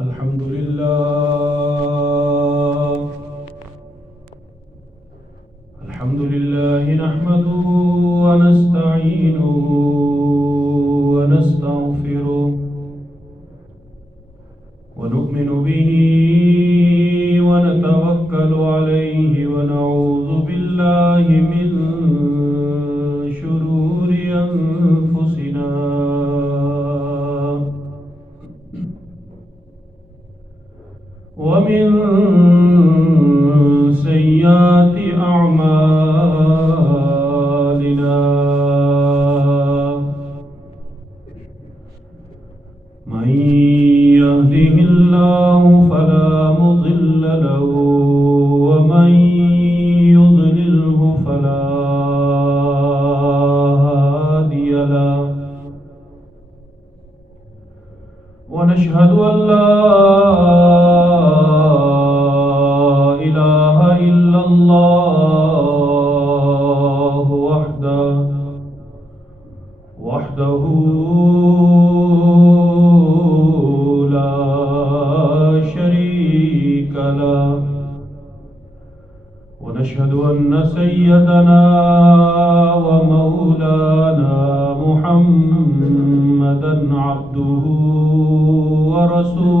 الحمد لله نحمده ونستعينه ونستغفره ونؤمن به ونتوكل عليه ونعوذ بالله من شرور أنفسنا ومن سيئات أعمالنا من يهده الله فلا مضل له ومن يضلله فلا هادي له ونشهد أن لا إله إلا الله وحده لا شريك له ونشهد أن سيدنا ومولانا محمدا عبده ورسوله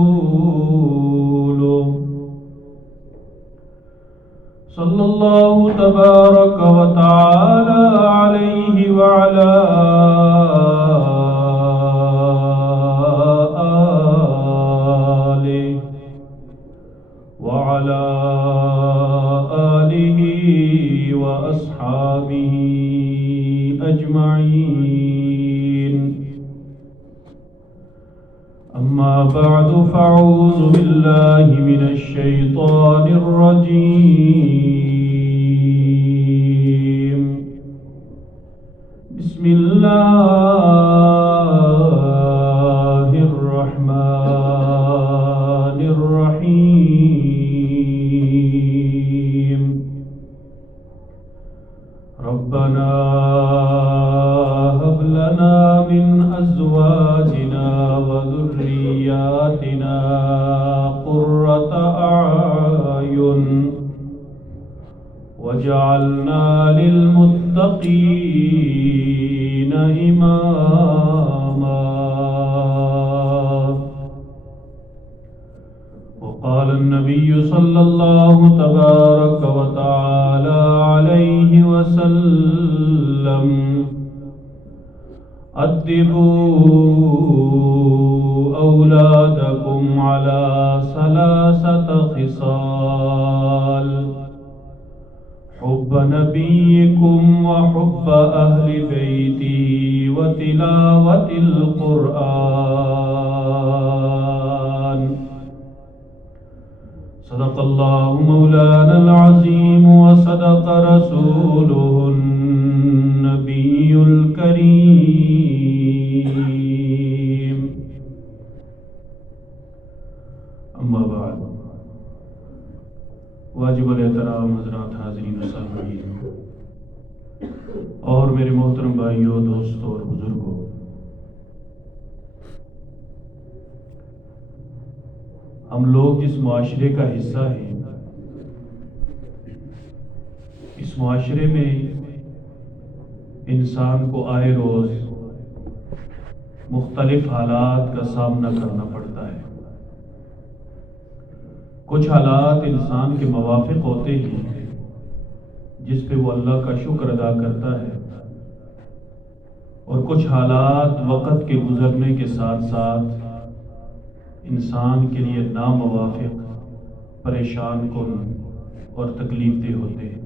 صلى الله تبارك وتعالى عليه وعلى آله وأصحابه أجمعين أما بعد فأعوذ بالله من الشيطان الرجيم بسم الله الرحمن الرحيم ربنا هب لنا من أزواجنا وذرياتنا قرة أعين واجعلنا للمتقين إماما وقال النبي صلى الله تبارك وتعالى عليه وسلم أدبوا أولادكم على 3 خصال حب نبيكم وحب أهل بيتي وتلاوة القرآن صدق الله مولانا العظيم وصدق رسوله النبي الكريم اما بعد واجب الاحترام حضرات حاضرین و سامعین اور میرے محترم بھائیوں دوستوں اور بزرگوں، ہم لوگ جس معاشرے کا حصہ ہیں اس معاشرے میں انسان کو آئے روز مختلف حالات کا سامنا کرنا پڑتا ہے۔ کچھ حالات انسان کے موافق ہوتے ہیں جس پہ وہ اللہ کا شکر ادا کرتا ہے، اور کچھ حالات وقت کے گزرنے کے ساتھ ساتھ انسان کے لیے ناموافق، پریشان کن اور تکلیف دہ ہوتے ہیں۔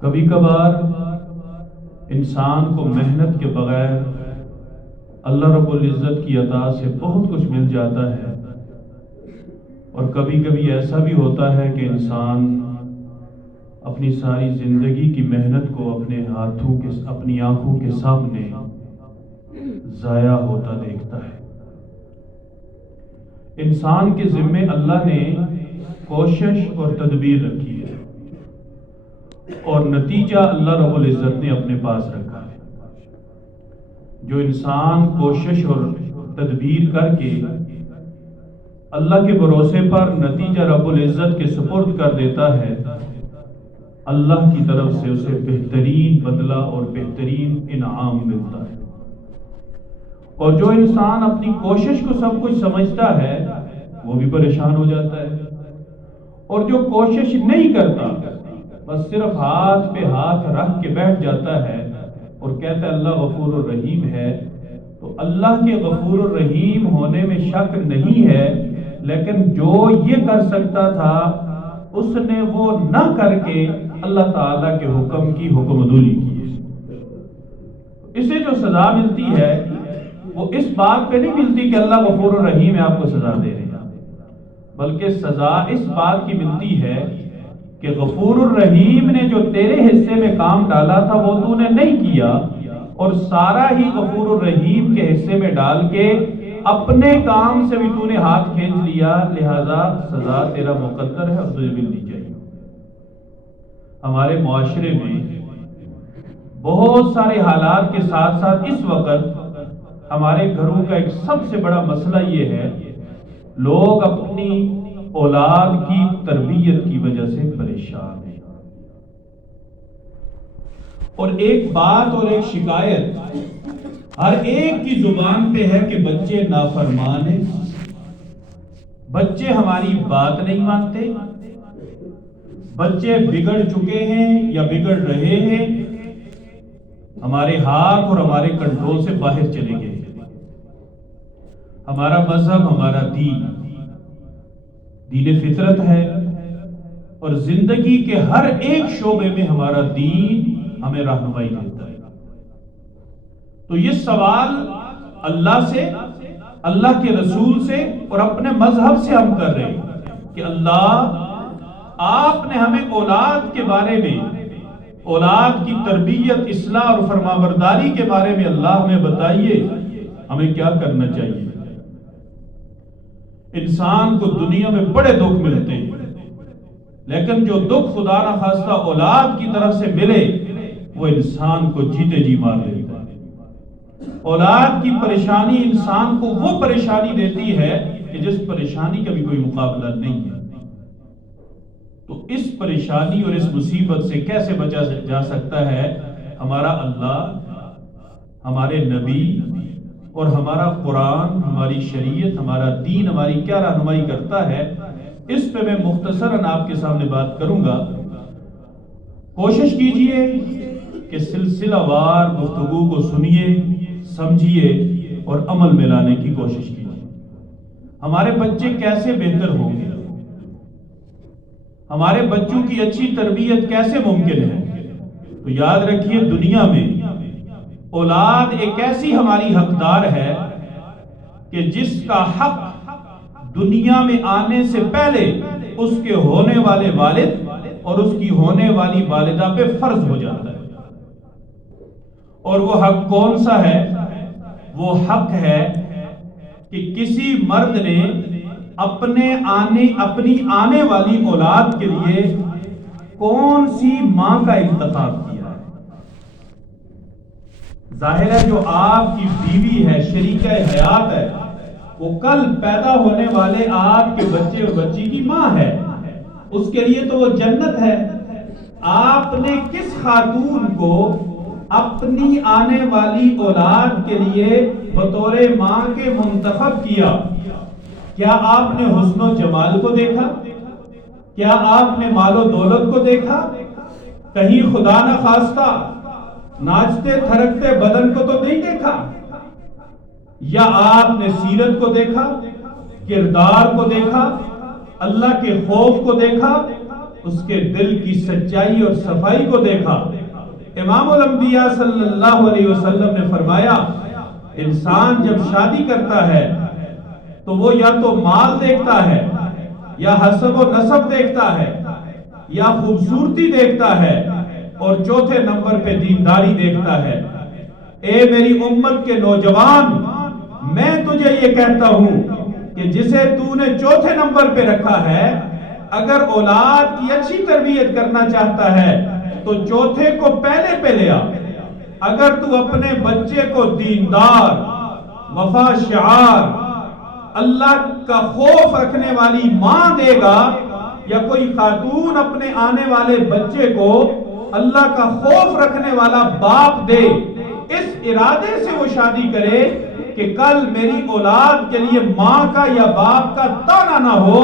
کبھی کبھار انسان کو محنت کے بغیر اللہ رب العزت کی عطا سے بہت کچھ مل جاتا ہے، اور کبھی کبھی ایسا بھی ہوتا ہے کہ انسان اپنی ساری زندگی کی محنت کو اپنی آنکھوں کے سامنے ضائع ہوتا دیکھتا ہے۔ انسان کے ذمے اللہ نے کوشش اور تدبیر رکھی ہے، اور نتیجہ اللہ رب العزت نے اپنے پاس رکھا ہے۔ جو انسان کوشش اور تدبیر کر کے اللہ کے بھروسے پر نتیجہ رب العزت کے سپرد کر دیتا ہے، اللہ کی طرف سے اسے بہترین بدلہ اور بہترین انعام ملتا ہے۔ اور جو انسان اپنی کوشش کو سب کچھ سمجھتا ہے وہ بھی پریشان ہو جاتا ہے، اور جو کوشش نہیں کرتا بس صرف ہاتھ پہ ہاتھ رکھ کے بیٹھ جاتا ہے اور کہتا ہے اللہ غفور الرحیم ہے، تو اللہ کے غفور الرحیم ہونے میں شک نہیں ہے، لیکن جو یہ کر سکتا تھا اس نے وہ نہ کر کے اللہ تعالیٰ کے حکم کی حکم عدولی کی۔ اسے جو سزا ملتی ہے وہ اس بات پہ نہیں ملتی کہ اللہ غفور الرحیم ہے آپ کو سزا دے رہے ہیں، بلکہ سزا اس بات کی ملتی ہے کہ غفور الرحیم نے جو تیرے حصے میں کام ڈالا تھا وہ تو نے نہیں کیا، اور سارا ہی غفور الرحیم کے حصے میں ڈال کے اپنے کام سے بھی تو نے ہاتھ کھینچ لیا، لہذا سزا تیرا مقدر ہے اور تجھے ملنی چاہیے۔ ہمارے معاشرے میں بہت سارے حالات کے ساتھ ساتھ اس وقت ہمارے گھروں کا ایک سب سے بڑا مسئلہ یہ ہے، لوگ اپنی اولاد کی تربیت کی وجہ سے پریشان ہیں، اور ایک بات اور ایک شکایت ہر ایک کی زبان پہ ہے کہ بچے نافرمان ہیں، بچے ہماری بات نہیں مانتے، بچے بگڑ چکے ہیں یا بگڑ رہے ہیں، ہمارے ہاتھ اور ہمارے کنٹرول سے باہر چلے گئے۔ ہمارا مذہب، ہمارا دین فطرت ہے، اور زندگی کے ہر ایک شعبے میں ہمارا دین ہمیں رہنمائی دیتا ہے۔ تو یہ سوال اللہ سے، اللہ کے رسول سے اور اپنے مذہب سے ہم کر رہے ہیں کہ اللہ آپ نے ہمیں اولاد کے بارے میں، اولاد کی تربیت، اصلاح اور فرمانبرداری کے بارے میں اللہ ہمیں بتائیے ہمیں کیا کرنا چاہیے۔ انسان کو دنیا میں بڑے دکھ ملتے ہیں، لیکن جو دکھ خدا نہ خواستہ اولاد کی طرف سے ملے وہ انسان کو جیتے جی مار دیتا ہے۔ اولاد کی پریشانی انسان کو وہ پریشانی دیتی ہے کہ جس پریشانی کا بھی کوئی مقابلہ نہیں ہے۔ تو اس پریشانی اور اس مصیبت سے کیسے بچا جا سکتا ہے؟ ہمارا اللہ، ہمارے نبی اور ہمارا قرآن، ہماری شریعت، ہمارا دین ہماری کیا رہنمائی کرتا ہے، اس پہ میں مختصراً آپ کے سامنے بات کروں گا۔ کوشش کیجئے کہ سلسلہ وار گفتگو کو سنیے، سمجھیے اور عمل میں لانے کی کوشش کیجئے۔ ہمارے بچے کیسے بہتر ہوں گے، ہمارے بچوں کی اچھی تربیت کیسے ممکن ہے؟ تو یاد رکھیے، دنیا میں اولاد ایک ایسی ہماری حقدار ہے کہ جس کا حق دنیا میں آنے سے پہلے اس کے ہونے والے والد اور اس کی ہونے والی والدہ پہ فرض ہو جاتا ہے۔ اور وہ حق کون سا ہے؟ وہ حق ہے کہ کسی مرد نے اپنی آنے والی اولاد کے لیے کون سی ماں کا انتخاب کیا ہے۔ ظاہر ہے جو آپ کی بیوی ہے، شریکہ حیات ہے، وہ کل پیدا ہونے والے آپ کے بچے اور بچی کی ماں ہے، اس کے لیے تو وہ جنت ہے۔ آپ نے کس خاتون کو اپنی آنے والی اولاد کے لیے بطور ماں کے منتخب کیا؟ کیا آپ نے حسن و جمال کو دیکھا؟ کیا آپ نے مال و دولت کو دیکھا؟ کہیں خدا نہ خواستہ ناچتے تھرکتے بدن کو تو نہیں دیکھا؟ یا آپ نے سیرت کو دیکھا، کردار کو دیکھا، اللہ کے خوف کو دیکھا، اس کے دل کی سچائی اور صفائی کو دیکھا؟ امام الانبیاء صلی اللہ علیہ وسلم نے فرمایا، انسان جب شادی کرتا ہے تو وہ یا تو مال دیکھتا ہے، یا حسب و نسب دیکھتا ہے، یا خوبصورتی دیکھتا ہے، اور چوتھے نمبر پہ دینداری دیکھتا ہے۔ اے میری امت کے نوجوان، میں تجھے یہ کہتا ہوں کہ جسے تو نے چوتھے نمبر پہ رکھا ہے، اگر اولاد کی اچھی تربیت کرنا چاہتا ہے تو چوتھے کو پہلے پہ لے آ۔ اگر تو اپنے بچے کو دیندار، وفا شعار، اللہ کا خوف رکھنے والی ماں دے گا یا کوئی خاتون اپنے آنے والے بچے کو اللہ کا خوف رکھنے والا باپ دے، اس ارادے سے وہ شادی کرے کہ کل میری اولاد کے لیے ماں کا یا باپ کا تانا نہ ہو،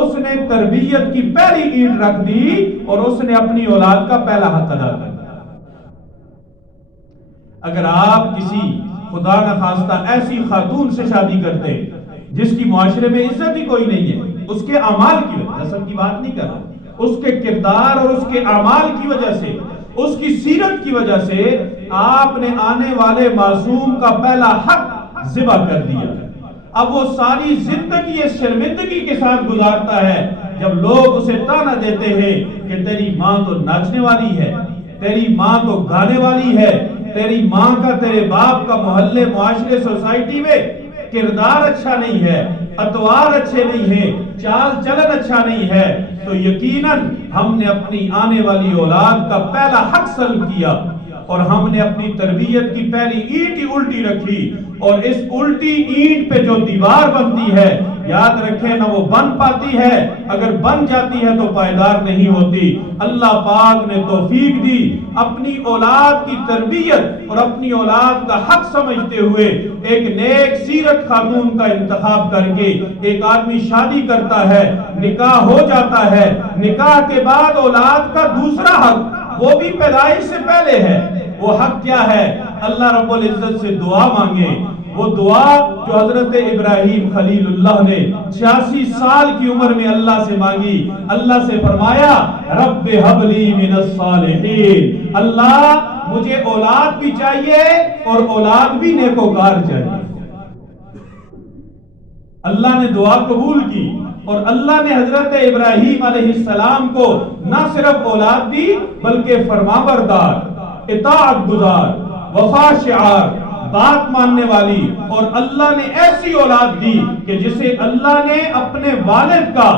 اس نے تربیت کی پہلی اینٹ رکھ دی اور اس نے اپنی اولاد کا پہلا حق ادا کر دیا۔ اگر آپ کسی خدا نخواستہ ایسی خاتون سے شادی کرتے جس کی معاشرے میں عزت ہی کوئی نہیں ہے، اس کے اعمال کی وجہ، نسب کی بات نہیں کر رہا، اس کے کردار اور اس کے اعمال کی وجہ سے، اس کی سیرت کی وجہ سے آپ نے آنے والے معصوم کا پہلا حق ذبح کر دیا، اب وہ ساری زندگی اس شرمندگی کے ساتھ گزارتا ہے جب لوگ اسے تانا دیتے ہیں کہ تیری ماں تو ناچنے والی ہے، تیری ماں تو گانے والی ہے، تیری ماں کا تیرے باپ کا محلے معاشرے سوسائٹی میں کردار اچھا نہیں ہے، اطوار اچھے نہیں ہیں، چال چلن اچھا نہیں ہے، تو یقیناً ہم نے اپنی آنے والی اولاد کا پہلا حق سلب کیا اور ہم نے اپنی تربیت کی پہلی اینٹ ہی الٹی رکھی، اور اس الٹی اینٹ پہ جو دیوار بنتی ہے یاد رکھیں نہ وہ بن پاتی ہے، اگر بن جاتی ہے تو پائیدار نہیں ہوتی۔ اللہ پاک نے توفیق دی، اپنی اولاد کی تربیت اور اپنی اولاد کا حق سمجھتے ہوئے ایک نیک سیرت خاتون کا انتخاب کر کے ایک آدمی شادی کرتا ہے، نکاح ہو جاتا ہے، نکاح کے بعد اولاد کا دوسرا حق وہ بھی پیدائش سے پہلے ہے، وہ حق کیا ہے؟ اللہ رب العزت سے دعا مانگے، وہ دعا جو حضرت ابراہیم خلیل اللہ نے 86 سال کی عمر میں اللہ سے مانگی، اللہ سے فرمایا رب ہب لی من الصالحین، اللہ مجھے اولاد بھی چاہیے اور اولاد بھی نیکوکار چاہیے۔ اللہ نے دعا قبول کی اور اللہ نے حضرت ابراہیم علیہ السلام کو نہ صرف اولاد دی بلکہ فرمانبردار، اطاعت گزار، وفا شعار، بات ماننے والی، اور اللہ نے ایسی اولاد دی کہ جسے اللہ نے اپنے والد کا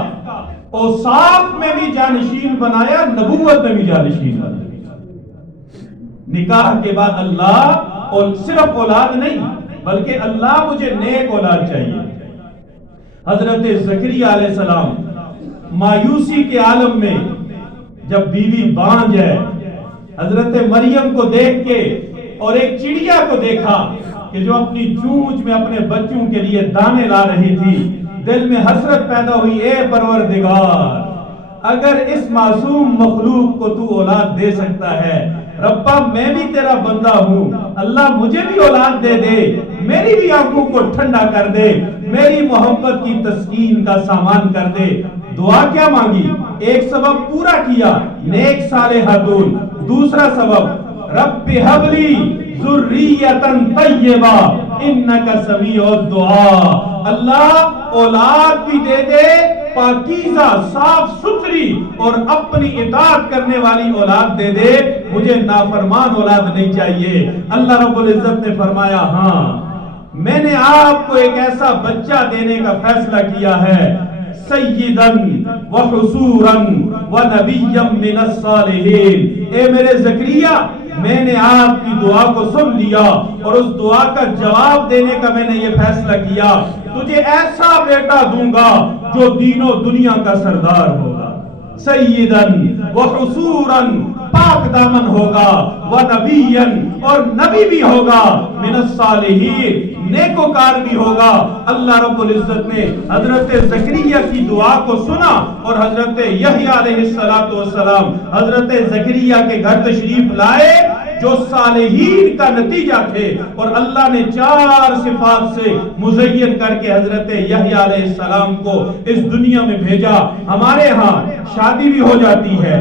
اوصاف میں بھی جانشین بنایا، نبوت میں بھی جانشین بنایا۔ نکاح کے بعد اللہ، اور صرف اولاد نہیں بلکہ اللہ مجھے نیک اولاد چاہیے۔ حضرت زکریا علیہ السلام مایوسی کے عالم میں جب بیوی بانجھ ہے، حضرت مریم کو دیکھ کے اور ایک چڑیا کو دیکھا کہ جو اپنی چونچ میں اپنے بچوں کے لیے دانے لا رہی تھی، دل میں حسرت پیدا ہوئی، اے پروردگار اگر اس معصوم مخلوق کو تو اولاد دے سکتا ہے، ربا میں بھی تیرا بندہ ہوں، اللہ مجھے بھی اولاد دے دے، میری بھی آنکھوں کو ٹھنڈا کر دے، میری محبت کی تسکین کا سامان کر دے۔ دعا کیا مانگی؟ ایک سبب پورا کیا، نیک صالح خاتون۔ دوسرا سبب رب ہب لی ذریۃ طیبہ انک سمیع الدعاء، اللہ اولاد بھی دے دے پاکیزہ صاف ستھری اور اپنی اطاعت کرنے والی اولاد دے دے، مجھے نافرمان اولاد نہیں چاہیے۔ اللہ رب العزت نے فرمایا ہاں میں نے آپ کو ایک ایسا بچہ دینے کا فیصلہ کیا ہے، سیداً وحصوراً ونبیاً من الصالحین۔ اے میرے زکریا میں نے آپ کی دعا کو سن لیا اور اس دعا کا جواب دینے کا میں نے یہ فیصلہ کیا، تجھے ایسا بیٹا دوں گا جو دین و دنیا کا سردار ہوگا، سیداً وحصوراً پاک دامن ہوگا، ونبیاً اور نبی بھی ہوگا، من الصالحین نیکوکار بھی ہوگا۔ اللہ رب العزت نے حضرت زکریا کی دعا کو سنا اور حضرت یحییٰ علیہ السلام حضرت زکریا کے گھر تشریف لائے جو صالحین کا نتیجہ تھے، اور اللہ نے 4 صفات سے مزین کر کے حضرت یحییٰ علیہ السلام کو اس دنیا میں بھیجا۔ ہمارے ہاں شادی بھی ہو جاتی ہے،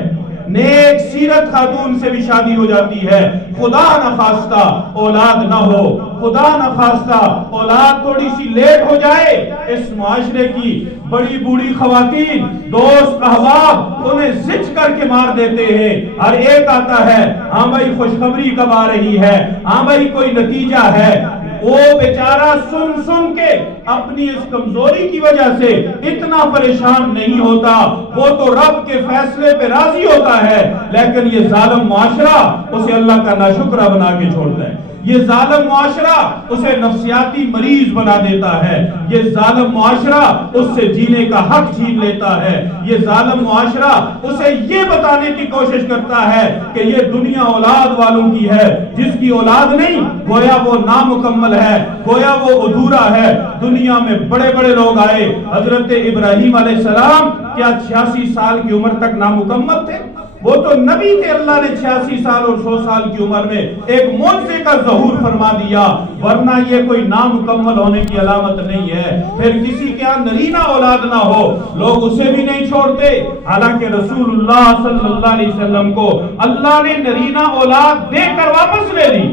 نیک سیرت خاتون سے بھی شادی ہو جاتی ہے، خدا نخواستہ اولاد نہ ہو، خدا نخواستہ اولاد تھوڑی سی لیٹ ہو جائے، اس معاشرے کی بڑی بوڑھی خواتین دوست احباب انہیں زچ کر کے مار دیتے ہیں۔ ہر ایک آتا ہے ہاں بھائی خوشخبری کب آ رہی ہے، ہاں بھائی کوئی نتیجہ ہے، وہ بیچارہ سن کے اپنی اس کمزوری کی وجہ سے اتنا پریشان نہیں ہوتا، وہ تو رب کے فیصلے پہ راضی ہوتا ہے، لیکن یہ ظالم معاشرہ اسے اللہ کا ناشکرہ بنا کے چھوڑتا ہے۔ یہ ظالم معاشرہ اسے نفسیاتی مریض بنا دیتا ہے، یہ ظالم معاشرہ اس سے جینے کا حق چھین لیتا ہے، یہ ظالم معاشرہ اسے یہ بتانے کی کوشش کرتا ہے کہ یہ دنیا اولاد والوں کی ہے، جس کی اولاد نہیں گویا وہ نامکمل ہے، گویا وہ ادھورا ہے۔ دنیا میں بڑے بڑے لوگ آئے، حضرت ابراہیم علیہ السلام کیا 86 سال کی عمر تک نامکمل تھے؟ وہ تو نبی تھے، اللہ نے 86 سال اور 100 سال کی عمر میں ایک معجزے کا ظہور فرما دیا، ورنہ یہ کوئی نامکمل ہونے کی علامت نہیں ہے۔ پھر کسی کے ہاں نرینہ اولاد نہ ہو، لوگ اسے بھی نہیں چھوڑتے، حالانکہ رسول اللہ صلی اللہ علیہ وسلم کو اللہ نے نرینہ اولاد دے کر واپس لے لی۔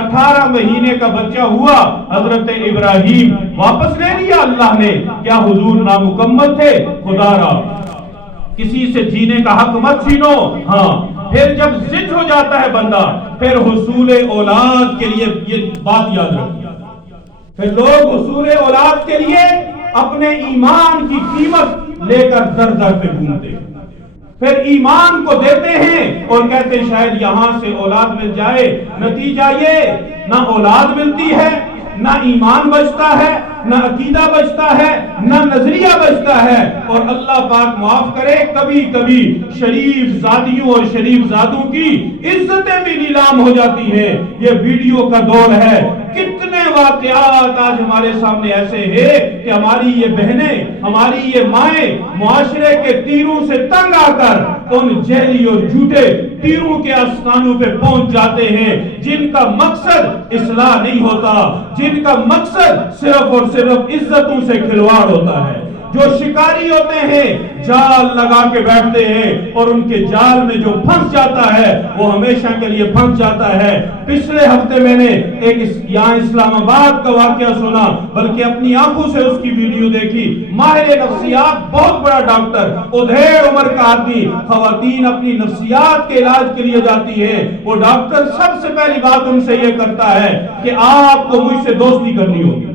18 مہینے کا بچہ ہوا، حضرت ابراہیم واپس لے لیا اللہ نے۔ کیا حضور نامکمل تھے؟ خدا را کسی سے جینے کا حق مت چھینو۔ ہاں، پھر جب ضد ہو جاتا ہے بندہ، پھر حصول اولاد کے لیے یہ بات یاد رکھیے، پھر لوگ حصول اولاد کے لیے اپنے ایمان کی قیمت لے کر در در پہ گھومتے، پھر ایمان کو دیتے ہیں اور کہتے ہیں شاید یہاں سے اولاد مل جائے۔ نتیجہ یہ نہ اولاد ملتی ہے، نہ ایمان بچتا ہے، نہ عقیدہ بچتا ہے، نہ نظریہ بچتا ہے، اور اللہ پاک معاف کرے کبھی کبھی شریف زادیوں اور شریف زادوں کی عزتیں بھی نیلام ہو جاتی ہیں۔ یہ ویڈیو کا دور ہے، کتنے واقعات آج ہمارے سامنے ایسے ہیں کہ ہماری یہ بہنیں، ہماری یہ مائیں معاشرے کے تیروں سے تنگ آ کر ان جیلی اور جھوٹے تیروں کے آستانوں پہ پہنچ جاتے ہیں، جن کا مقصد اصلاح نہیں ہوتا، جن کا مقصد صرف اور صرف عزتوں سے کھلواڑ ہوتا ہے۔ جو شکاری ہوتے ہیں جال لگا کے بیٹھتے ہیں اور ان کے جال میں جو پھنس جاتا ہے وہ ہمیشہ کے لیے پھنس جاتا ہے۔ پچھلے ہفتے میں نے ایک یہاں اسلام آباد کا واقعہ سنا، بلکہ اپنی آنکھوں سے اس کی ویڈیو دیکھی۔ ماہر نفسیات، بہت بڑا ڈاکٹر، ادھیڑ عمر کا آدمی، خواتین اپنی نفسیات کے علاج کے لیے جاتی ہیں، وہ ڈاکٹر سب سے پہلی بات ان سے یہ کرتا ہے کہ آپ کو مجھ سے دوستی کرنی ہوگی،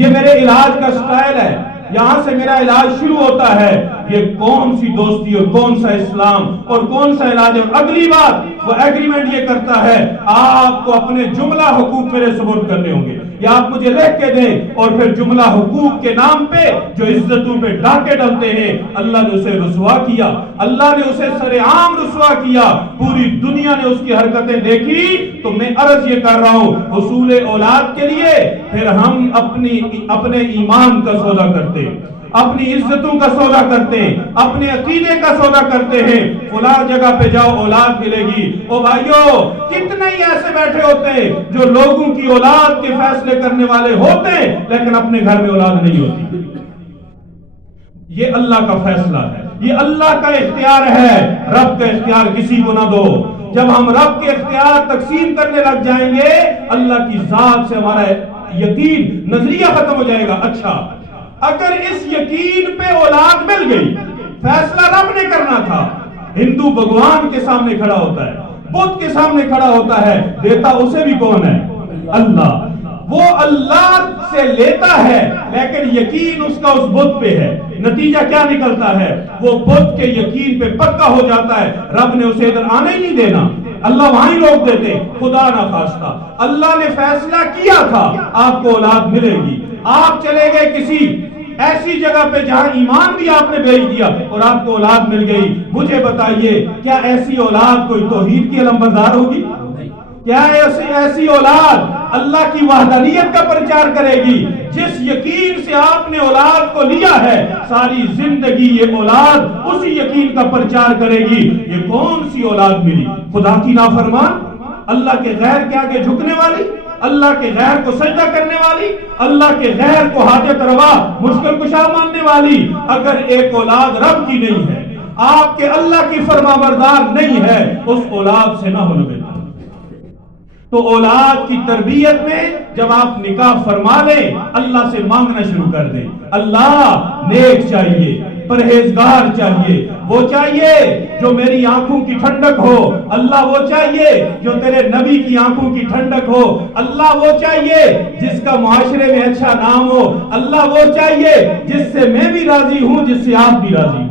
یہ میرے علاج کا سٹائل ہے، یہاں سے میرا علاج شروع ہوتا ہے۔ یہ کون سی دوستی اور کون سا اسلام اور کون سا علاج؟ اور اگلی بات وہ ایگریمنٹ یہ کرتا ہے آپ کو اپنے جملہ حقوق میرے سپرد کرنے ہوں گے، یا آپ مجھے لکھ کے دیں، اور پھر جملہ حقوق کے نام پہ جو عزتوں پہ ڈاکے ڈلتے ہیں۔ اللہ نے اسے رسوا کیا، اللہ نے اسے سر عام رسوا کیا، پوری دنیا نے اس کی حرکتیں دیکھی۔ تو میں عرض یہ کر رہا ہوں، حصول اولاد کے لیے پھر ہم اپنے ایمان کا سودا کرتے ہیں، اپنی عزتوں کا سودا کرتے ہیں، اپنے عقیدے کا سودا کرتے ہیں۔ فلاں جگہ پہ جاؤ اولاد ملے گی۔ او بھائیو، کتنے ہی ایسے بیٹھے ہوتے ہیں جو لوگوں کی اولاد کے فیصلے کرنے والے ہوتے ہیں لیکن اپنے گھر میں اولاد نہیں ہوتی۔ یہ اللہ کا فیصلہ ہے، یہ اللہ کا اختیار ہے، رب کا اختیار کسی کو نہ دو۔ جب ہم رب کے اختیار تقسیم کرنے لگ جائیں گے، اللہ کی ذات سے ہمارا یقین، نظریہ ختم ہو جائے گا۔ اچھا، اگر اس یقین پہ اولاد مل گئی، فیصلہ رب نے کرنا تھا۔ ہندو بھگوان کے سامنے کھڑا ہوتا ہے، بدھ کے سامنے کھڑا ہوتا ہے، دیتا اسے بھی کون ہے؟ اللہ۔ وہ اللہ سے لیتا ہے لیکن یقین اس کا اس بدھ پہ ہے۔ نتیجہ کیا نکلتا ہے؟ وہ بدھ کے یقین پہ پکا ہو جاتا ہے، رب نے اسے ادھر آنے ہی نہیں دینا، اللہ وہاں ہی روک دیتے۔ خدا نہ خواستہ اللہ نے فیصلہ کیا تھا آپ کو اولاد ملے گی، آپ چلے گئے کسی ایسی جگہ پہ جہاں ایمان بھی آپ نے بھیج دیا اور آپ کو اولاد مل گئی۔ مجھے بتائیے، کیا ایسی اولاد کوئی توحید کی علمبردار ہوگی؟ کیا ایسی اولاد اللہ کی وحدانیت کا پرچار کرے گی؟ جس یقین سے آپ نے اولاد کو لیا ہے، ساری زندگی یہ اولاد اسی یقین کا پرچار کرے گی۔ یہ کون سی اولاد ملی؟ خدا کی نافرمان، اللہ کے غیر کے آگے جھکنے والی، اللہ کے غیر کو سجدہ کرنے والی، اللہ کے غیر کو حاجت روا مشکل کشا ماننے والی۔ اگر ایک اولاد رب کی نہیں ہے، آپ کے اللہ کی فرمانبردار نہیں ہے، اس اولاد سے نہ ہونے دینا۔ تو اولاد کی تربیت میں جب آپ نکاح فرما لیں، اللہ سے مانگنا شروع کر دیں۔ اللہ نیک چاہیے، پرہیزگار چاہیے، وہ چاہیے جو میری آنکھوں کی ٹھنڈک ہو، اللہ وہ چاہیے جو تیرے نبی کی آنکھوں کی ٹھنڈک ہو، اللہ وہ چاہیے جس کا معاشرے میں اچھا نام ہو، اللہ وہ چاہیے جس سے میں بھی راضی ہوں، جس سے آپ بھی راضی ہوں۔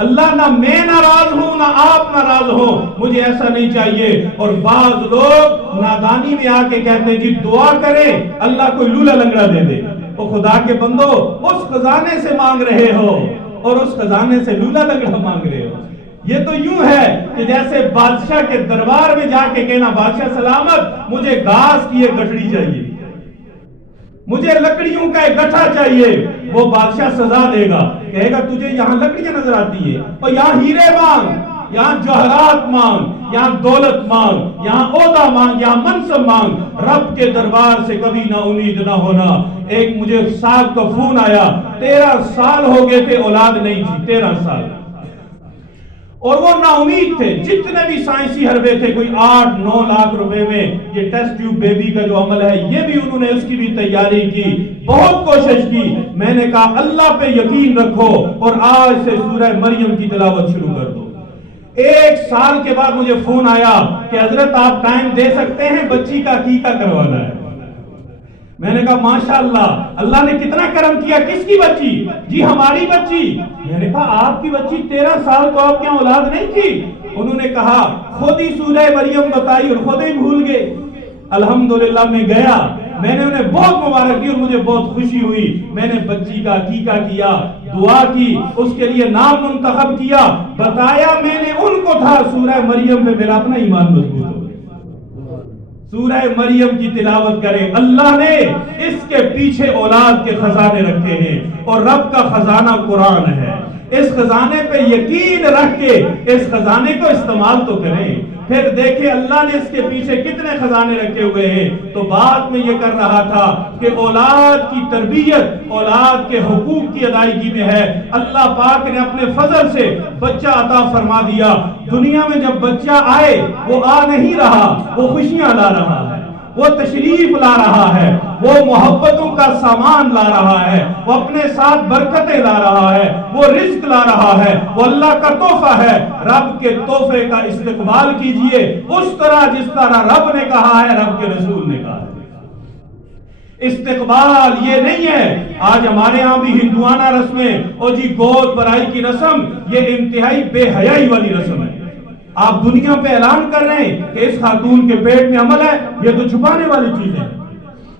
اللہ نہ میں ناراض ہوں نہ آپ ناراض ہو، مجھے ایسا نہیں چاہیے۔ اور بعض لوگ نادانی میں آ کے کہتے ہیں جی دعا کریں اللہ کوئی لولا لنگڑا دے دے۔ وہ خدا کے بندو اس خزانے سے مانگ رہے ہو اور اس خزانے سے لولا لنگڑا مانگ رہے ہو۔ یہ تو یوں ہے کہ جیسے بادشاہ کے دربار میں جا کے کہنا بادشاہ سلامت مجھے گھاس کی ایک گٹھڑی چاہیے، مجھے لکڑیوں کا ایک گٹھا چاہیے۔ وہ بادشاہ سزا دے گا، کہے گا تجھے یہاں لکڑیاں نظر آتی ہیں اور یہاں ہیرے مانگ، یہاں جوہرات مانگ، یہاں دولت مانگ، یہاں عہدہ مانگ، یہاں منصب مانگ۔ رب کے دربار سے کبھی نہ امید نہ ہونا۔ ایک مجھے صاحب کا فون آیا، 13 سال ہو گئے تھے اولاد نہیں تھی، 13 سال، اور وہ نا امید تھے۔ جتنے بھی سائنسی حربے تھے، کوئی 8-9 لاکھ روپے میں یہ ٹیسٹ ٹیوب بیبی کا جو عمل ہے یہ بھی انہوں نے اس کی بھی تیاری کی، بہت کوشش کی۔ میں نے کہا اللہ پہ یقین رکھو اور آج سے سورہ مریم کی تلاوت شروع کر دو۔ 1 سال کے بعد مجھے فون آیا کہ حضرت آپ ٹائم دے سکتے ہیں، بچی کا عقیقہ کروانا ہے۔ میں نے کہا ماشاءاللہ اللہ نے کتنا کرم کیا۔ کس کی بچی؟ جی ہماری بچی۔ میں نے کہا آپ کی بچی 13 سال تو آپ کے یہاں اولاد نہیں تھی؟ انہوں نے کہا خود ہی سورہ مریم بتائی اور خود ہی بھول گئے۔ الحمدللہ میں گیا، میں نے انہیں بہت مبارک دی اور مجھے بہت خوشی ہوئی۔ میں نے بچی کا عقیقہ کیا، دعا کی، اس کے لیے نام منتخب کیا، بتایا میں نے ان کو تھا۔ سورہ مریم پہ میرا اپنا ایمان مضبوط ہو۔ سورہ مریم کی تلاوت کریں۔ اللہ نے اس کے پیچھے اولاد کے خزانے رکھے ہیں اور رب کا خزانہ قرآن ہے۔ اس خزانے پہ یقین رکھ کے اس خزانے کو استعمال تو کریں۔ پھر دیکھیں اللہ نے اس کے پیچھے کتنے خزانے رکھے ہوئے ہیں۔ تو بات میں یہ کر رہا تھا کہ اولاد کی تربیت اولاد کے حقوق کی ادائیگی میں ہے۔ اللہ پاک نے اپنے فضل سے بچہ عطا فرما دیا۔ دنیا میں جب بچہ آئے وہ آ نہیں رہا، وہ خوشیاں لا رہا ہے، وہ تشریف لا رہا ہے، وہ محبتوں کا سامان لا رہا ہے، وہ اپنے ساتھ برکتیں لا رہا ہے، وہ رزق لا رہا ہے، وہ اللہ کا تحفہ ہے۔ رب کے تحفے کا استقبال کیجئے اس طرح جس طرح رب نے کہا ہے، رب کے رسول نے کہا ہے۔ استقبال یہ نہیں ہے آج ہمارے ہاں بھی ہندوانہ رسمیں اور جی گود بھرائی کی رسم، یہ انتہائی بے حیائی والی رسم ہے۔ آپ دنیا پہ اعلان کر رہے ہیں کہ اس خاتون کے پیٹ میں حمل ہے، یہ تو چھپانے والی چیز ہے،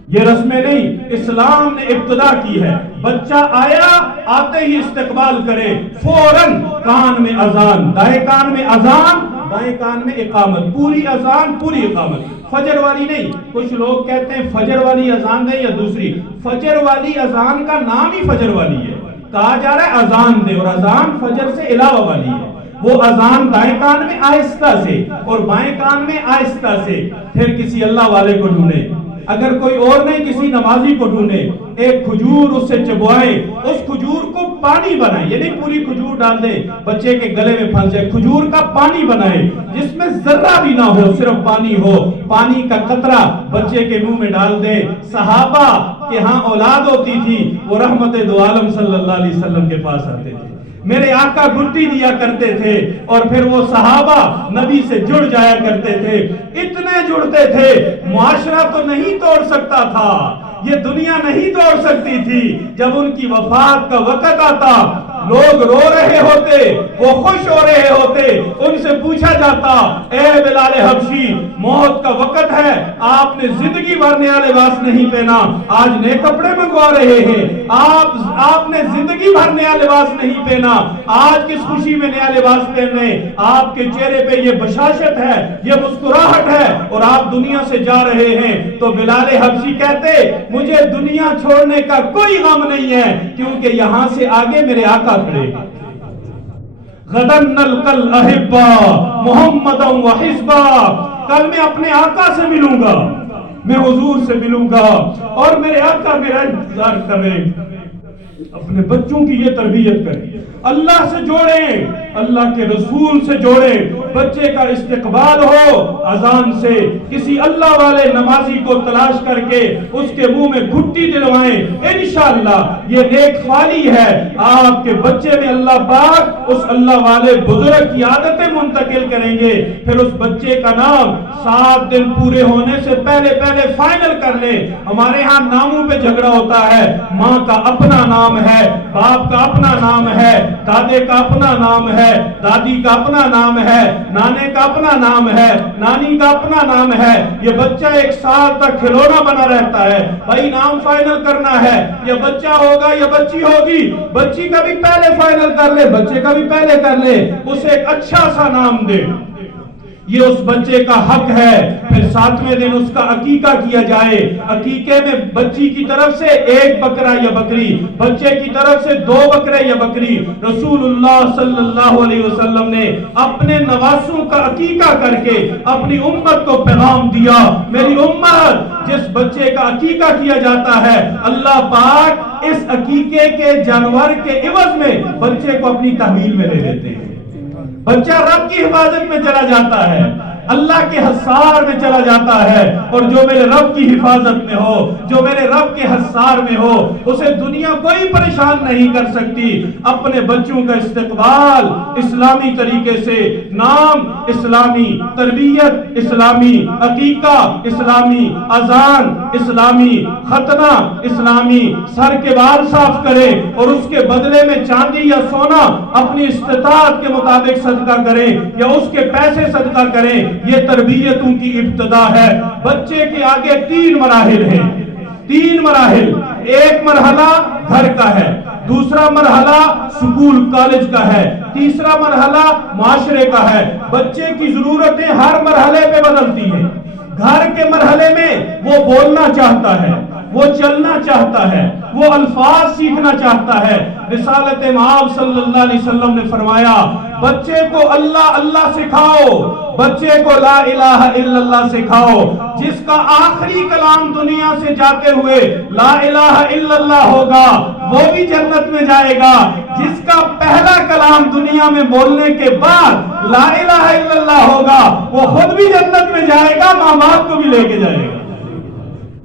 یہ رسمیں نہیں، اسلام نے ابتدا کی ہے۔ بچہ آیا آتے ہی استقبال کرے، فوراً کان میں اذان، دائیں کان میں اذان، بائیں کان میں اقامت، پوری اذان پوری اقامت، فجر والی نہیں۔ کچھ لوگ کہتے ہیں فجر والی اذان دے یا دوسری، فجر والی اذان کا نام ہی فجر والی ہے، کہا جا رہا ہے اذان دے، اور اذان فجر سے علاوہ والی ہے۔ وہ اذان دائیں کان میں آہستہ سے اور بائیں کان میں آہستہ سے۔ پھر کسی اللہ والے کو ڈھونڈے، اگر کوئی اور نہیں کسی نمازی کو ڈھونڈے، ایک کھجور اس سے چبوائے، اس کھجور کو پانی بنائے، یہ نہیں پوری کھجور ڈال دے بچے کے گلے میں پھنس جائے، کھجور کا پانی بنائے جس میں ذرہ بھی نہ ہو، صرف پانی ہو، پانی کا قطرہ بچے کے منہ میں ڈال دے۔ صحابہ کے ہاں اولاد ہوتی تھی، وہ رحمت دو عالم صلی اللہ علیہ وسلم کے پاس آتے تھے، میرے آقا گھٹی دیا کرتے تھے اور پھر وہ صحابہ نبی سے جڑ جایا کرتے تھے، اتنے جڑتے تھے معاشرہ تو نہیں توڑ سکتا تھا، یہ دنیا نہیں توڑ سکتی تھی۔ جب ان کی وفات کا وقت آتا لوگ رو رہے ہوتے، وہ خوش ہو رہے ہوتے، ان سے پوچھا جاتا اے بلال حبشی موت کا وقت ہے، آپ نے زندگی بھر نیا لباس نہیں پہنا، آج نئے کپڑے منگوا رہے ہیں، آپ نے زندگی بھر نیا لباس نہیں پہنا، آج کس خوشی میں نیا لباس پہن رہے ہیں؟ آپ کے چہرے پہ یہ بشاشت ہے، یہ مسکراہٹ ہے اور آپ دنیا سے جا رہے ہیں۔ تو بلال حبشی کہتے مجھے دنیا چھوڑنے کا کوئی غم نہیں ہے، کیونکہ یہاں سے آگے میرے آقا کھڑے ہیں۔ غدن نلقل احبا محمدا و حزبا، کل میں اپنے آقا سے ملوں گا، میں حضور سے ملوں گا اور میرے آقا میرا انتظار کر رہے ہیں۔ اپنے بچوں کی یہ تربیت کریں، اللہ سے جوڑیں، اللہ کے رسول سے جوڑیں، بچے کا استقبال ہو اذان سے، کسی اللہ والے نمازی کو تلاش کر کے اس کے منہ میں گھٹی دلوائیں، انشاءاللہ یہ نیک فالی ہے، آپ کے بچے میں اللہ پاک اس اللہ والے بزرگ کی عادتیں منتقل کریں گے۔ پھر اس بچے کا نام 7 دن پورے ہونے سے پہلے فائنل کر لیں۔ ہمارے ہاں ناموں پہ جھگڑا ہوتا ہے، ماں کا اپنا نام نام ہے، باپ کا اپنا نام ہے، دادے کا اپنا نام ہے، دادی کا اپنا نام ہے، نانے کا اپنا نام ہے، نانی کا اپنا نام ہے۔ یہ بچہ 1 سال تک کھلونا بنا رہتا ہے، بھائی نام فائنل کرنا ہے، یہ بچہ ہوگا یا بچی ہوگی، بچی کا بھی پہلے فائنل کر لے، بچے کا بھی پہلے کر لے، اسے ایک اچھا سا نام دے، یہ اس بچے کا حق ہے۔ پھر 7ویں دن اس کا عقیقہ کیا جائے، عقیقے میں بچی کی طرف سے 1 بکرا یا بکری، بچے کی طرف سے 2 بکرے یا بکری۔ رسول اللہ صلی اللہ علیہ وسلم نے اپنے نواسوں کا عقیقہ کر کے اپنی امت کو پیغام دیا، میری امت، جس بچے کا عقیقہ کیا جاتا ہے، اللہ پاک اس عقیقے کے جانور کے عوض میں بچے کو اپنی تحویل میں لے لیتے ہیں۔ بچہ رب کی حفاظت میں چلا جاتا ہے، اللہ کے حصار میں چلا جاتا ہے، اور جو میرے رب کی حفاظت میں ہو، جو میرے رب کے حصار میں ہو، اسے دنیا کوئی پریشان نہیں کر سکتی۔ اپنے بچوں کا استقبال اسلامی طریقے سے، نام اسلامی، تربیت اسلامی، عقیقہ اسلامی، اذان اسلامی، ختنہ اسلامی، سر کے بال صاف کرے اور اس کے بدلے میں چاندی یا سونا اپنی استطاعت کے مطابق صدقہ کرے یا اس کے پیسے صدقہ کرے، یہ تربیتوں کی ابتدا ہے۔ بچے کے آگے 3 مراحل ہیں، 3 مراحل۔ ایک مرحلہ گھر کا ہے، دوسرا مرحلہ سکول کالج کا ہے، تیسرا مرحلہ معاشرے کا ہے۔ بچے کی ضرورتیں ہر مرحلے پہ بدلتی ہیں۔ گھر کے مرحلے میں وہ بولنا چاہتا ہے، وہ چلنا چاہتا ہے، وہ الفاظ سیکھنا چاہتا ہے۔ رسالت مآب صلی اللہ علیہ وسلم نے فرمایا، بچے کو اللہ اللہ سکھاؤ، بچے کو لا الہ الا اللہ سکھاؤ۔ جس کا آخری کلام دنیا سے جاتے ہوئے لا الہ الا اللہ ہوگا وہ بھی جنت میں جائے گا، جس کا پہلا کلام دنیا میں بولنے کے بعد لا الہ الا اللہ ہوگا وہ خود بھی جنت میں جائے گا، ماں باپ کو بھی لے کے جائے گا۔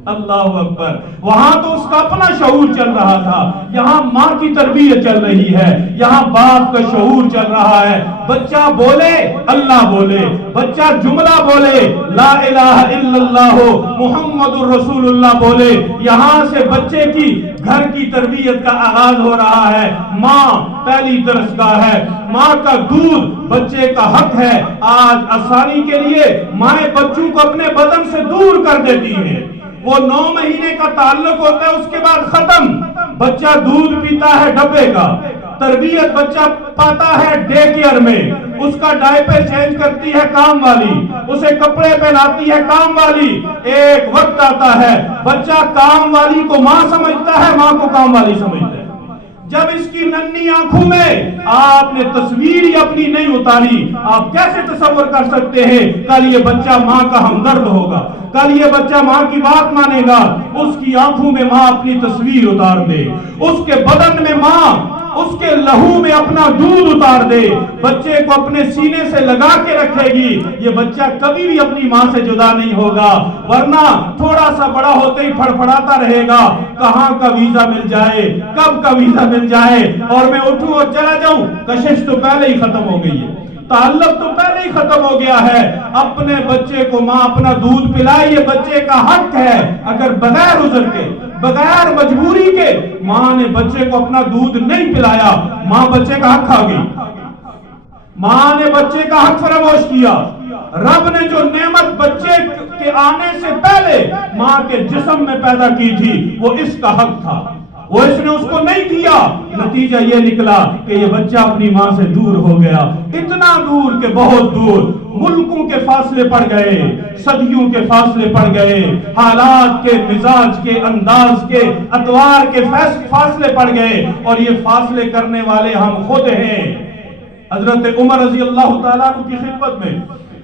اللہ اکبر۔ وہاں تو اس کا اپنا شعور چل رہا تھا، یہاں ماں کی تربیت چل رہی ہے، یہاں باپ کا شعور چل رہا ہے۔ بچہ بولے اللہ بولے، بچہ جملہ بولے لا الہ الا اللہ محمد الرسول اللہ بولے۔ یہاں سے بچے کی گھر کی تربیت کا آغاز ہو رہا ہے۔ ماں پہلی درسگاہ ہے، ماں کا دودھ بچے کا حق ہے۔ آج آسانی کے لیے مائیں بچوں کو اپنے بدن سے دور کر دیتی ہیں، وہ 9 مہینے کا تعلق ہوتا ہے، اس کے بعد ختم۔ بچہ دودھ پیتا ہے ڈبے کا، تربیت بچہ پاتا ہے ڈے کیئر میں، اس کا ڈائپر چینج کرتی ہے کام والی، اسے کپڑے پہناتی ہے کام والی۔ ایک وقت آتا ہے بچہ کام والی کو ماں سمجھتا ہے، ماں کو کام والی سمجھتا ہے۔ جب اس کی ننھی آنکھوں میں آپ نے تصویر ہی اپنی نہیں اتاری، آپ کیسے تصور کر سکتے ہیں کل یہ بچہ ماں کا ہمدرد ہوگا، کل یہ بچہ ماں کی بات مانے گا؟ اس کی آنکھوں میں ماں اپنی تصویر اتار دے، اس کے بدن میں ماں اس کے لہو میں اپنا دودھ اتار دے، بچے کو اپنے سینے سے لگا کے رکھے گی، یہ بچہ کبھی بھی اپنی ماں سے جدا نہیں ہوگا۔ ورنہ تھوڑا سا بڑا ہوتے ہی پھڑپڑاتا رہے گا، کہاں کا ویزا مل جائے، کب کا ویزا مل جائے اور میں اٹھوں اور چلا جاؤں۔ کشش تو پہلے ہی ختم ہو گئی ہے، تعلق تو پہلے ہی ختم ہو گیا ہے۔ اپنے بچے کو ماں اپنا دودھ پلائے، یہ بچے کا حق ہے۔ اگر بغیر عذر کے، بغیر مجبوری کے ماں نے بچے کو اپنا دودھ نہیں پلایا، ماں بچے کا حق کھا گئی، ماں نے بچے کا حق فراموش کیا۔ رب نے جو نعمت بچے کے آنے سے پہلے ماں کے جسم میں پیدا کی تھی وہ اس کا حق تھا، وہ اس نے اس کو نہیں دیا۔ نتیجہ یہ نکلا کہ یہ بچہ اپنی ماں سے دور ہو گیا، اتنا دور کہ بہت دور، ملکوں کے فاصلے پڑ گئے، صدیوں کے فاصلے پڑ گئے، حالات کے، مزاج کے، انداز کے، اطوار کے فاصلے پڑ گئے، اور یہ فاصلے کرنے والے ہم خود ہیں۔ حضرت عمر رضی اللہ تعالیٰ عنہ کی خدمت میں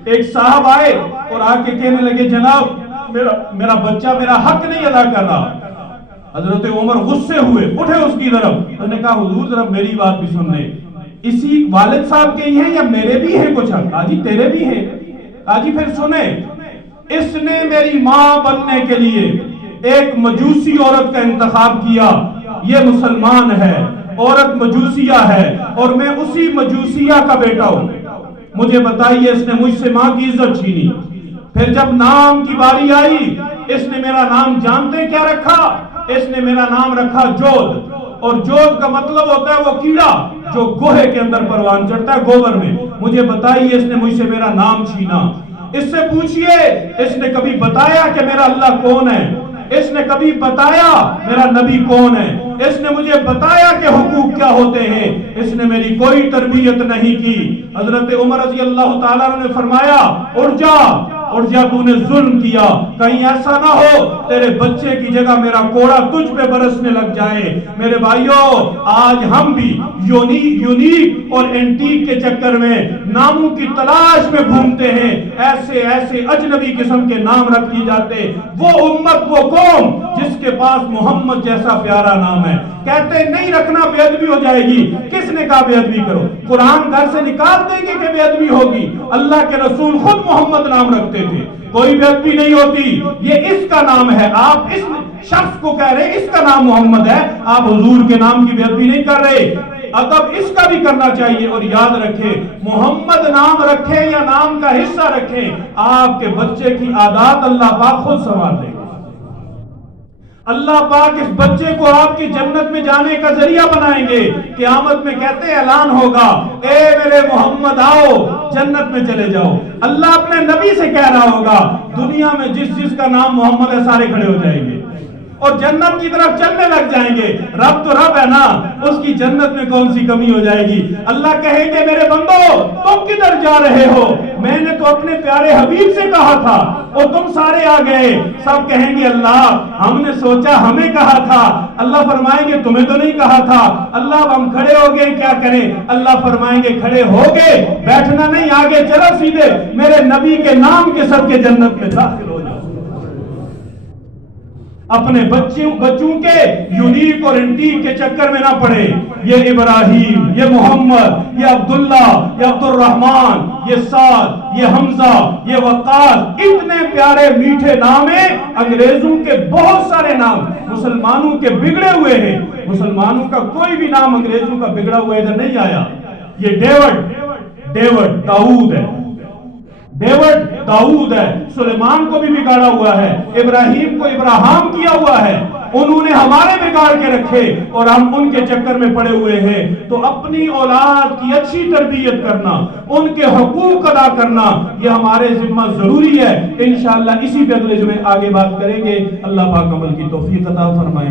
ایک صاحب آئے اور آ کے کہنے لگے، جناب میرا بچہ میرا حق نہیں ادا کر رہا۔ حضرت عمر غصے ہوئے، اٹھے اس کی طرف، انہوں نے کہا حضور ذرا میری بات بھی سن لیں، اسی والد صاحب کے ہی ہیں یا میرے بھی ہیں کچھ حق؟ کہا جی تیرے بھی ہیں۔ کہا جی پھر سنیں، اس نے میری ماں بننے کے لیے ایک مجوسی عورت کا انتخاب کیا، یہ مسلمان ہے، عورت مجوسیہ ہے اور میں اسی مجوسیہ کا بیٹا ہوں، مجھے بتائیے اس نے مجھ سے ماں کی عزت چھینی۔ پھر جب نام کی باری آئی، اس نے میرا نام جانتے کیا رکھا؟ اس نے میرا نام رکھا جود۔ اور جوت کا مطلب ہوتا ہے وہ کیڑا جو گوہے کے اندر پروان چڑھتا ہے گوبر میں. مجھے بتائیے اس نے مجھ سے میرا نام چھینا. اس سے پوچھئے اس نے کبھی بتایا کہ میرا اللہ کون ہے؟ اس نے کبھی بتایا میرا نبی کون ہے؟ اس نے مجھے بتایا کہ حقوق کیا ہوتے ہیں؟ اس نے میری کوئی تربیت نہیں کی. حضرت عمر رضی اللہ تعالیٰ نے فرمایا اٹھ جا تو نے ظلم کیا، کہیں ایسا نہ ہو تیرے بچے کی جگہ میرا کوڑا تجھ پہ برسنے لگ جائے. میرے بھائیوں آج ہم بھی یونیک اور اینٹیک کے چکر میں ناموں کی تلاش میں گھومتے ہیں. ایسے اجنبی قسم کے نام رکھ دی جاتے. وہ امت وہ قوم جس کے پاس محمد جیسا پیارا نام ہے کہتے نہیں رکھنا بے ادبی ہو جائے گی. کس نے کہا بے ادبی کرو؟ قرآن گھر سے نکال دیں گے کہ بے ادبی ہوگی. اللہ کے رسول خود محمد نام رکھتے تھے، کوئی بے ادبی نہیں ہوتی. یہ اس کا نام ہے، آپ اس شخص کو کہہ رہے اس کا نام محمد ہے، آپ حضور کے نام کی بے ادبی نہیں کر رہے. ادب اس کا بھی کرنا چاہیے. اور یاد رکھیں محمد نام رکھیں یا نام کا حصہ رکھیں، آپ کے بچے کی عادات اللہ پاک خود سنوار دے گا. اللہ پاک اس بچے کو آپ کی جنت میں جانے کا ذریعہ بنائیں گے. قیامت میں کہتے اعلان ہوگا اے میرے محمد آؤ جنت میں چلے جاؤ. اللہ اپنے نبی سے کہہ رہا ہوگا دنیا میں جس کا نام محمد ہے سارے کھڑے ہو جائیں گے اور جنت کی طرف چلنے لگ جائیں گے. رب تو رب ہے نا، اس کی جنت میں کون سی کمی ہو جائے گی. اللہ کہیں گے میرے بندو تم کدھر جا رہے ہو؟ میں نے تو اپنے پیارے حبیب سے کہا تھا اور تم سارے آ گئے. سب کہیں گے اللہ ہم نے سوچا ہمیں کہا تھا. اللہ فرمائیں گے تمہیں تو نہیں کہا تھا. اللہ ہم کھڑے ہو گئے کیا کریں؟ اللہ فرمائیں گے کھڑے ہو گئے بیٹھنا نہیں، آگے چلو سیدھے میرے نبی کے نام کے سب کے جنت میں داخل ہو جاؤ. اپنے بچوں کے یونیک اور انٹیک کے چکر میں نہ پڑے. یہ ابراہیم، یہ محمد، یہ عبداللہ، یہ عبد الرحمن، یہ سعد، یہ حمزہ، یہ وقاص، اتنے پیارے میٹھے نام ہیں. انگریزوں کے بہت سارے نام مسلمانوں کے بگڑے ہوئے ہیں. مسلمانوں کا کوئی بھی نام انگریزوں کا بگڑا ہوا ادھر نہیں آیا. یہ ڈیوڈ داؤد ہے، ڈیوڈ داؤد ہے. سلیمان کو بھی بگاڑا ہوا ہے، ابراہیم کو ابراہام کیا ہوا ہے. انہوں نے ہمارے بگاڑ کے رکھے اور ہم ان کے چکر میں پڑے ہوئے ہیں. تو اپنی اولاد کی اچھی تربیت کرنا، ان کے حقوق ادا کرنا یہ ہمارے ذمہ ضروری ہے. انشاءاللہ اسی پہ اگلے جمعے آگے بات کریں گے. اللہ پاک عمل کی توفیق عطا فرمائے.